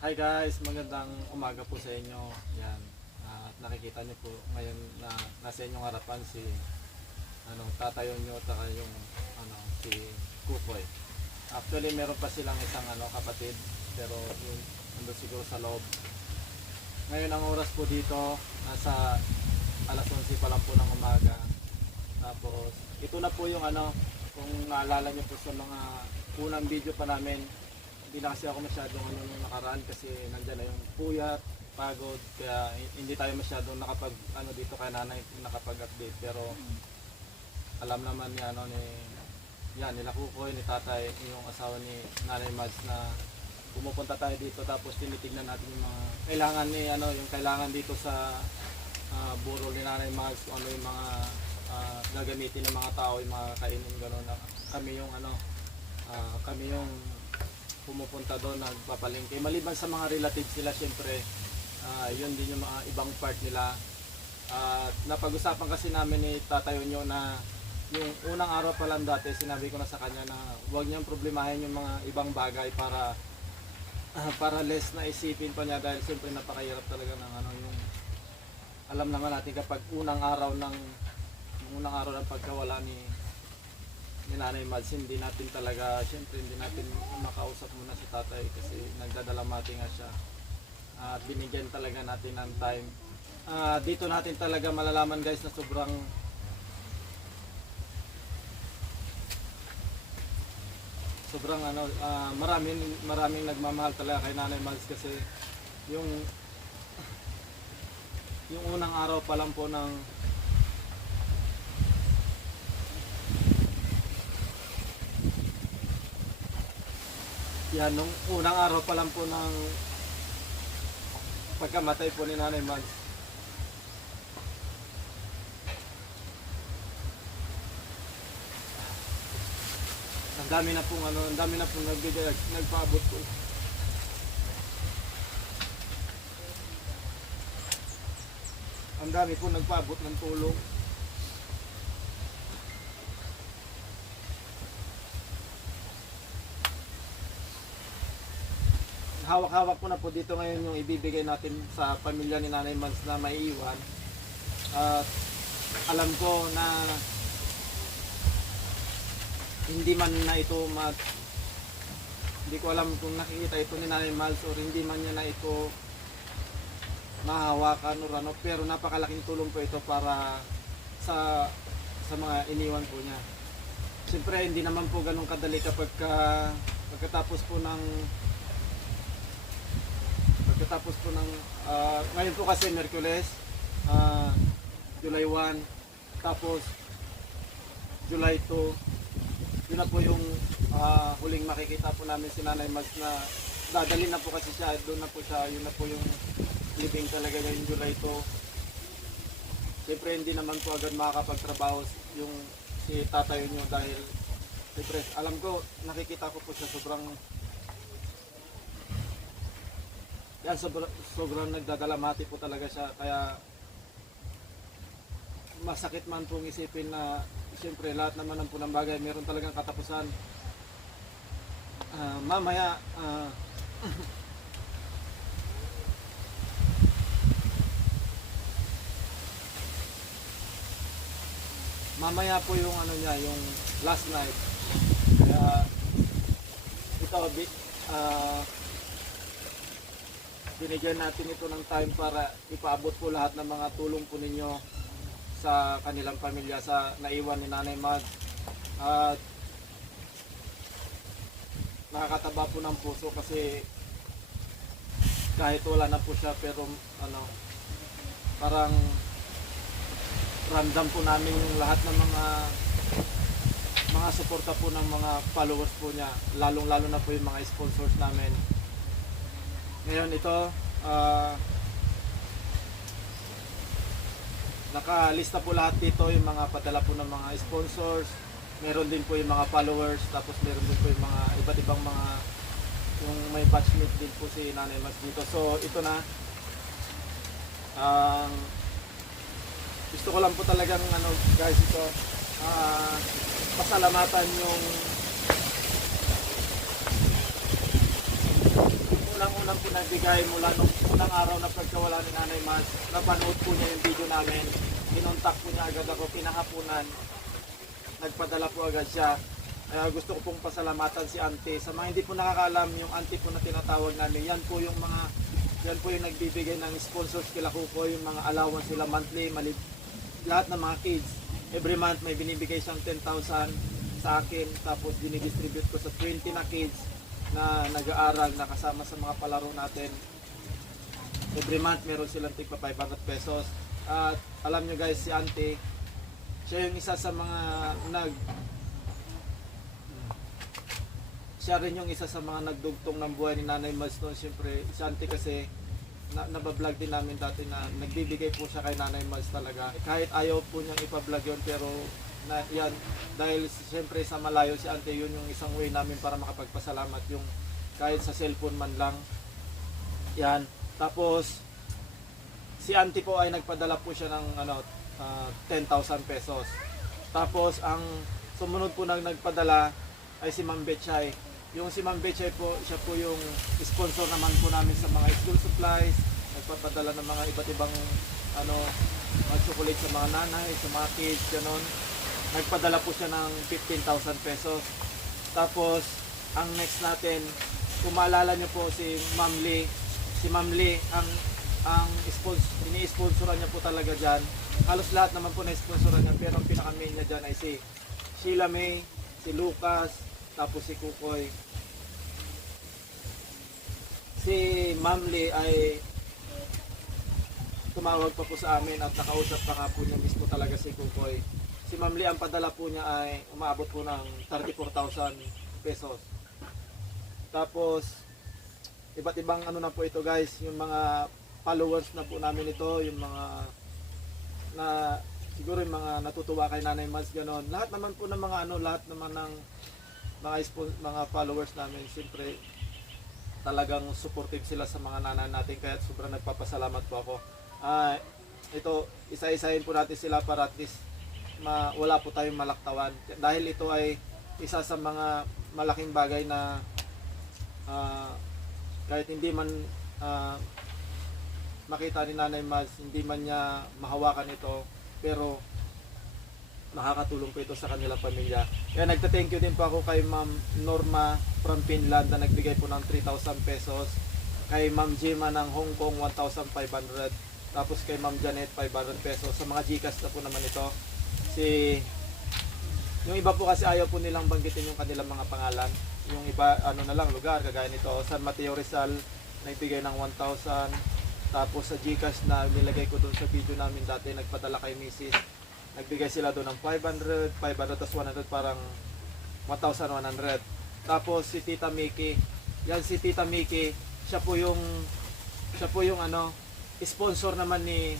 Hi guys, magandang umaga po sa inyo. Yan. At nakikita niyo po ngayon na nasa inyong harapan si tatayo niyo at yung si Kukoy. Actually, meron pa silang isang kapatid, pero yung nandun siguro sa loob. Ngayon ang oras po dito nasa alas 11 pa lang po ng umaga. Tapos ito na po yung kung naalala niyo po sa mga unang video pa namin. Hindi na kasi ako masyadong nung nakaraan kasi nandiyan na yung puyat, pagod, kaya hindi tayo masyadong nakapag dito kay nanay nakapag-update. Pero alam naman ni nila Kukoy, ni tatay, yung asawa ni Nanay Mads na pumupunta tayo dito, tapos tinitignan natin yung mga kailangan yung kailangan dito sa burol ni Nanay Mads, kung ano yung mga gagamitin ng mga tao, yung mga kainin gano'n. Kami yung kami yung pumupunta doon, nagpapalengke. Maliban sa mga relatives nila, syempre, yun din yung mga ibang part nila. Napag-usapan kasi namin ni Tatayo nyo na yung unang araw pa lang dati, sinabi ko na sa kanya na huwag niyang problemahin yung mga ibang bagay para less na isipin pa niya, dahil syempre napakahirap talaga ng yung alam naman natin kapag unang araw ng pagkawala ni Nanay Mads, hindi natin talaga, syempre hindi natin makausap muna si tatay kasi nagdadalamati nga siya. Binigyan talaga natin ng time. Dito natin talaga malalaman guys na sobrang maraming nagmamahal talaga kay Nanay Mads kasi yung unang araw pa lang po ng nung unang araw pa lang po ng pagkamatay po ni Nanay Mads, ang dami na pong nagpaabot po. Ang dami po nagpaabot ng tulong. Hawak-hawak ko na po dito ngayon yung ibibigay natin sa pamilya ni Nanay Mads na maiiwan. At alam ko na hindi man na ito hindi ko alam kung nakikita ito ni Nanay Mads or hindi man niya na ito mahawakan or pero napakalaking tulong po ito para sa mga iniwan po niya. Siyempre hindi naman po ganun kadali pagkatapos po ng ngayon po kasi Miyerkules, July 1, tapos July 2, yun na po yung huling makikita po namin si Nanay Mads na dadalhin na po kasi siya, doon na po siya, yun na po yung living talaga yung July 2. Siyempre hindi naman po agad makakapagtrabaho yung si Tatayo nyo dahil siyempre alam ko, nakikita ko po siya sobrang nagdadalamati po talaga siya, kaya masakit man pong isipin na siyempre lahat naman po ng bagay meron talagang katapusan. Mamaya mamaya po yung yung last night, kaya ito binigyan natin ito ng time para ipaabot po lahat ng mga tulong po ninyo sa kanilang pamilya, sa naiwan ni Nanay Mads. At nakakataba po ng puso kasi kahit wala na po siya, pero parang ramdam po namin yung lahat ng mga suporta po ng mga followers po niya, lalong-lalo na po yung mga sponsors namin. Ngayon ito, nakalista po lahat dito yung mga padala po ng mga sponsors, meron din po yung mga followers, tapos meron din po yung mga iba't ibang mga yung may batchmate din po si Nanay Mads dito. So ito na, gusto ko lang po talagang guys, ito pasalamatan yung unang-unang po nagbigay mula nung unang araw na pagkawala ni Nanay Mars, napanood po niya yung video namin, kinontak po niya agad ako, pinahapunan, nagpadala po agad siya. Kaya gusto ko pong pasalamatan si Auntie. Sa mga hindi po nakakaalam, yung Auntie po na tinatawag namin, yan po yung nagbibigay ng sponsors kila Kuko, yung mga allowance sila monthly, lahat ng mga kids. Every month may binibigay siyang 10,000 sa akin, tapos dinidistribute ko sa 20 na kids na nag-aaral na kasama sa mga palaro natin. Every month meron silang tigpa 500 pesos. At alam nyo guys, si Auntie, siya yung isa sa mga siya rin yung isa sa mga nagdugtong ng buhay ni Nanay Mars noon. Siyempre, si Auntie kasi nabablog din namin dati na nagbibigay po siya kay Nanay Mars talaga. Kahit ayaw po niyang ipa-vlog yun, pero yan, dahil siyempre sa malayo si Auntie, yun yung isang way namin para makapagpasalamat, yung kahit sa cellphone man lang. Yan. Tapos, si Auntie po ay nagpadala po siya ng 10,000 pesos. Tapos, ang sumunod po nang nagpadala ay si Ma'am Betchay. Yung si Ma'am Betchay po, siya po yung sponsor naman po namin sa mga school supplies, nagpapadala ng mga iba't ibang mga chocolate sa mga nanay, sa mga kids, gano'n. Nagpadala po siya ng 15,000 pesos. Tapos, ang next natin, kung maalala nyo po si Ma'am Lee, ini-sponsoran niya po talaga dyan. Halos lahat naman po na-sponsoran niya, pero ang pinaka-main niya dyan ay si Sheila May, si Lucas, tapos si Kukoy. Si Ma'am Lee ay tumawag pa po sa amin at nakausap pa nga po niya mismo talaga si Kukoy. Si Ma'am Lee, ang padala po niya ay umaabot po ng 34,000 pesos. Tapos, iba't ibang na po ito guys, yung mga followers na po namin ito, yung mga siguro yung mga natutuwa kay Nanay Mars, gano'n. Lahat naman po ng mga lahat naman ng mga followers namin, siyempre talagang supportive sila sa mga nanay natin, kaya sobrang nagpapasalamat po ako. Ito, isa-isahin po natin sila para at least wala po tayong malaktawan, dahil ito ay isa sa mga malaking bagay na kahit hindi man makita ni Nanay Mars, hindi man niya mahawakan ito, pero nakakatulong po ito sa kanilang pamilya. Kaya nagta-thank you din po ako kay Ma'am Norma from Finland na nagbigay po ng 3,000 pesos. Kay Ma'am Jima ng Hong Kong 1,500. Tapos kay Ma'am Janet 500 pesos. Sa mga Gcash na po naman ito. Yung iba po kasi ayaw po nilang banggitin yung kanilang mga pangalan. Yung iba na lang lugar, kagaya nito San Mateo Rizal, nagbigay ng 1,000. Tapos sa Gcash na nilagay ko doon sa video namin dati, nagpadala kay Mrs. Nagbigay sila doon ng 500 tapos 100, parang 1,100. Tapos si Tita Mickey, yan si Tita Mickey, siya po yung sponsor naman ni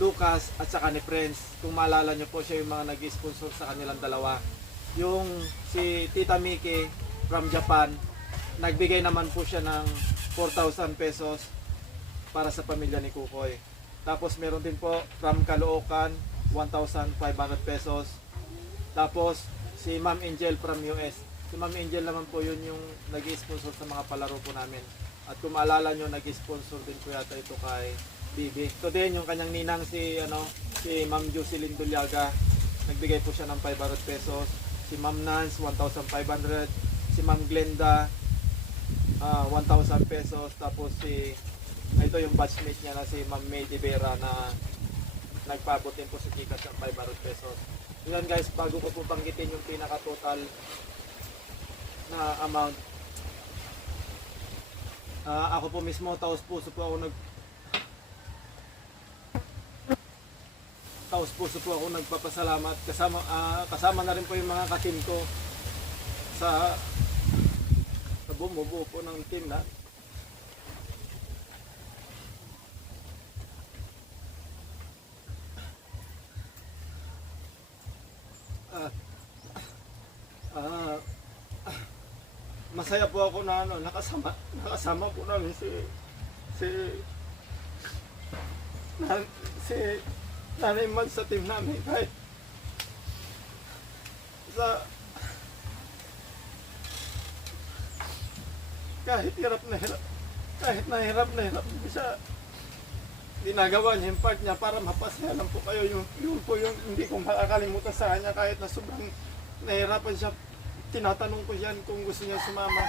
Lucas at saka ni Prince. Kung maalala nyo po, siya yung mga nag-sponsor sa kanilang dalawa. Yung si Tita Mickey from Japan, nagbigay naman po siya ng 4,000 pesos para sa pamilya ni Kukoy. Tapos meron din po from Caloocan, 1,500 pesos. Tapos si Ma'am Angel from US. Si Ma'am Angel naman po yun yung nag-sponsor sa mga palaro po namin. At kung maalala nyo, nag-sponsor din po yata ito kay Bibi. Ito din yung kanyang ninang si Ma'am Jocelyn Dulyaga. Nagbigay po siya ng 500 pesos. Si Ma'am Nance, 1,500. Si Ma'am Glenda, 1,000 pesos. Tapos ito yung batchmate niya na si Ma'am May de Vera na nagpaabot din po sa Gcash ng 500 pesos. Yun guys, bago ko po banggitin yung pinaka-total na amount, ako po mismo, taos puso po ako nagpapasalamat. Kasama na rin po yung mga ka-team ko sa bumubuo po ng team na masaya po ako na nakasama po namin si Nanay Mars sa team namin, kahit kahit hirap na hirap, kahit nahirap na hirap siya, ginagawa niya yung part niya para mapasaya lang po kayo. Yung po yung hindi ko makakalimutan sa kanya kahit na sobrang nahirapan siya. Tinatanong ko yan kung gusto niya sumama.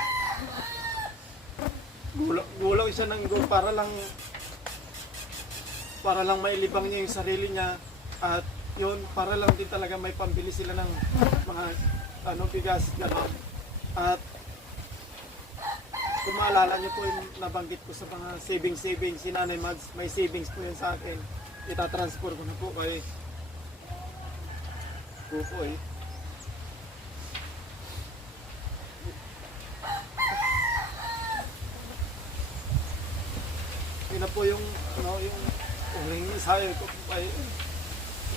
Gulang siya ng go para lang mailibang niya yung sarili niya at yun, para lang din talaga may pambili sila ng mga bigas, gano'n. At kung maalala niyo po yung nabanggit ko sa mga savings, si Nanay Mads, may savings po yun sa akin. Itatransfer ko na po kay Kukoy. Yun na po yung huling mensahe ko po kay,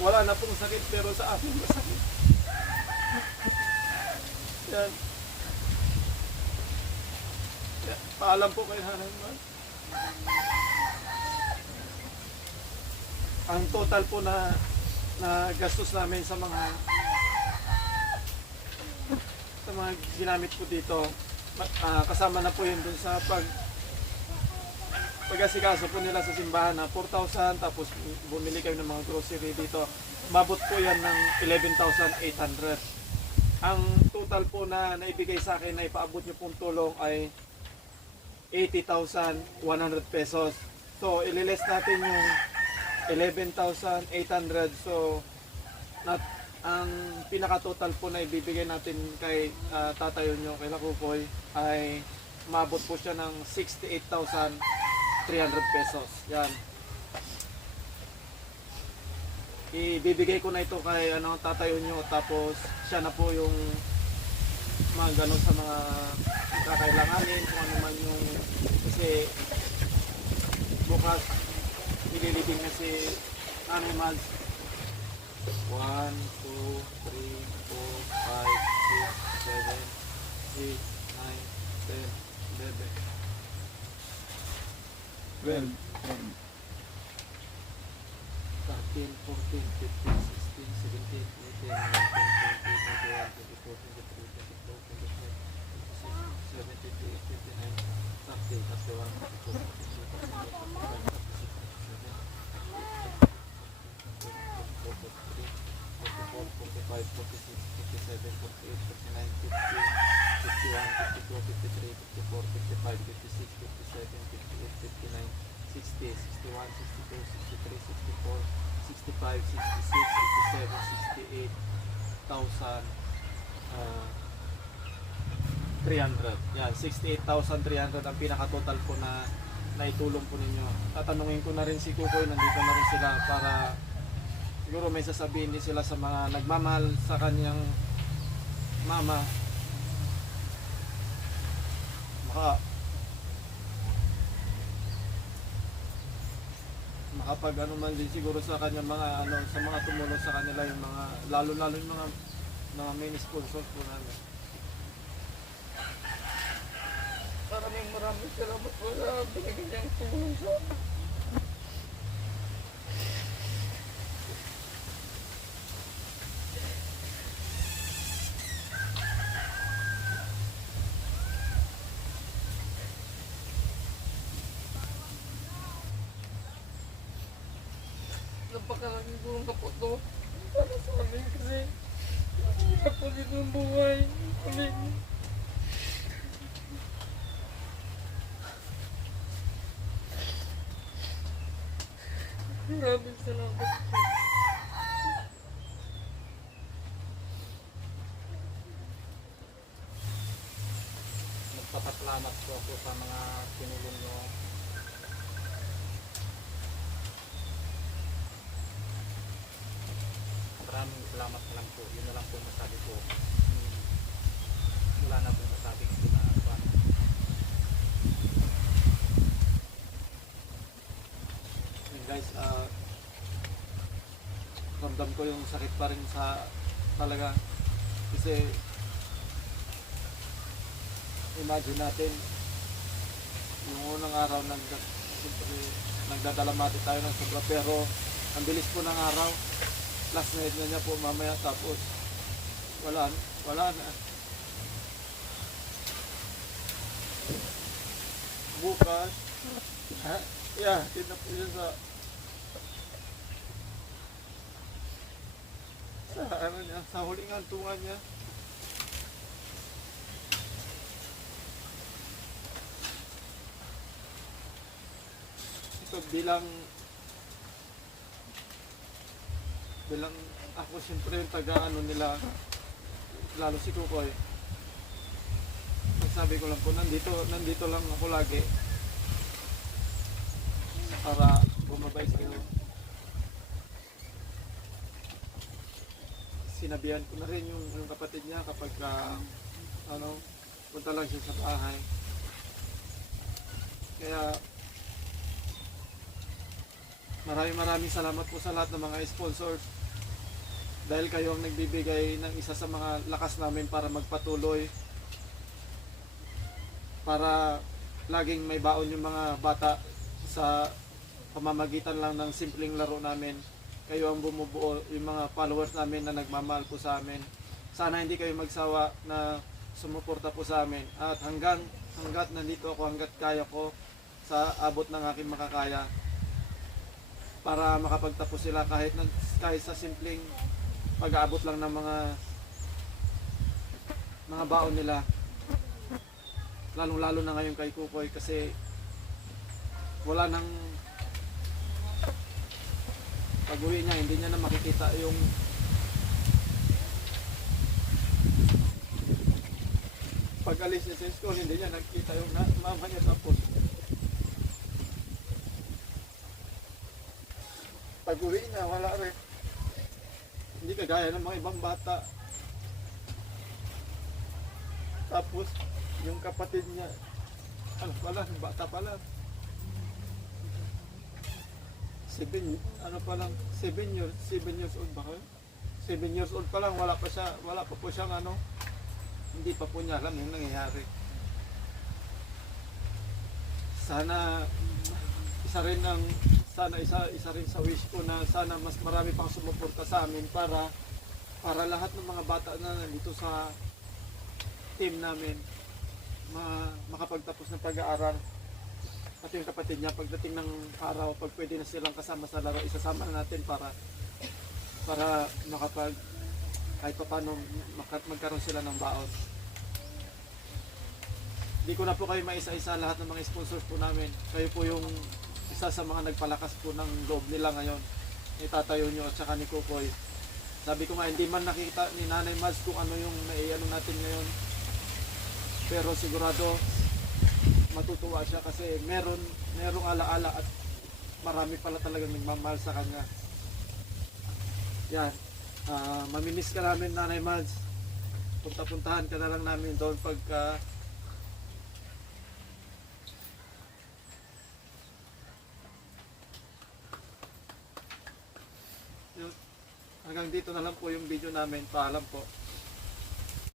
wala na pong sakit pero sa akin masakit. Yan. Paalam po kay Nanay Mads. Ang total po na gastos namin sa mga ginamit po dito, kasama na po yun dun sa pag-asikaso po nila sa simbahan na 4,000, tapos bumili kayo ng mga grocery dito. Mabot po yan ng 11,800. Ang total po na naibigay sa akin na ipaabot nyo pong tulong ay 80,100 pesos. So, ililess natin yung 11,800. So, ang pinaka-total po na ibibigay natin kay tatayo nyo, kay Lakukoy, ay mabot po siya ng 68,300 pesos. Yan. Ibibigay ko na ito kay tatayo nyo, tapos siya na po yung magano sa mga kakailanganin, kung ano man yung, kasi bukas ililibing na si Nanay Mads. 1, 2, 3, 4, 5, 6, 7, 8, 9, 10, 11, 12, 13, 14, 15, 16, 17, 18, 19, 20, 21, 22, 300. Yan, 68,300 ang pinaka-total po na naitulong po ninyo. Tatanungin ko na rin si Kukoy, nandito na rin sila para siguro may sasabihin din sila sa mga nagmamahal sa kanyang mama. Makapag man din siguro sa kanyang mga sa mga tumulong sa kanila, yung mga lalo yung mga main sponsors po namin. Maraming salamat po sa binigyan niyang tulong sa amin. Napakalaking tulong ka po to para sa amin kasi hirap po dito ang buhay. Maraming salamat po. Nagpapasalamat po ako sa mga tinulong nyo. Maraming salamat na lang po. Yun na lang po masabi ko. Wala na po masabi ko na guys, ramdam ko yung sakit pa rin sa talaga kasi imagine natin yung unang araw nagdadalamati tayo ng sobra, pero ang bilis po ng araw, last night na niya po mamaya, tapos wala na. bukas, yeah, na po siya sa ano niya, sa huling hantungan niya. Ito bilang ako siyempre yung taga ano nila, lalo si Kukoy. Sabi ko lang po, nandito lang ako lagi para bumabay sa inyo. Sinabihan ko na rin yung kapatid niya kapag punta lang siya sa bahay. Kaya maraming salamat po sa lahat ng mga sponsors. Dahil kayo ang nagbibigay ng isa sa mga lakas namin para magpatuloy. Para laging may baon yung mga bata sa pamamagitan lang ng simpleng laro namin. Kayo ang bumubuo, yung mga followers namin na nagmamahal po sa amin. Sana hindi kayo magsawa na sumuporta po sa amin. At hanggat nandito ako, hanggat kaya ko sa abot ng aking makakaya. Para makapagtapos sila kahit sa simpleng pag-aabot lang ng mga baon nila. Lalong-lalo na ngayon kay Kukoy kasi wala nang pag-uwi niya, hindi niya na makikita yung pag-alis niya sa school, hindi niya nakikita yung mama niya tapos pag-uwi niya, wala rin. Hindi kagaya ng mga ibang bata. Tapos, yung kapatid niya, bata pa lang. 7 years old ba kayo? 7 years old pa lang, wala pa po siyang hindi pa po niya alam yung nangyayari. Sana, isa rin sa wish ko na sana mas marami pang sumuporta sa amin para lahat ng mga bata na nandito sa team namin makapagtapos ng pag-aaral. At yung kapatid niya, pagdating ng araw, pag pwede na silang kasama sa laro, isasama na natin para kahit pa paano magkaroon sila ng baon. Hindi ko na po kayo maisa-isa lahat ng mga sponsors po namin. Kayo po yung isa sa mga nagpalakas po ng loob nila ngayon. Ni Tatayo nyo at saka ni Kukoy. Sabi ko nga, hindi man nakita ni Nanay Mads kung ano yung naiano natin ngayon. Pero sigurado, matutuwa siya kasi merong alaala at marami pala talagang nagmamahal sa kanya. Yan. Mamimiss ka namin, Nanay Mads. Punta-puntahan ka na lang namin doon pagka hanggang dito na lang po yung video namin. Paalam po.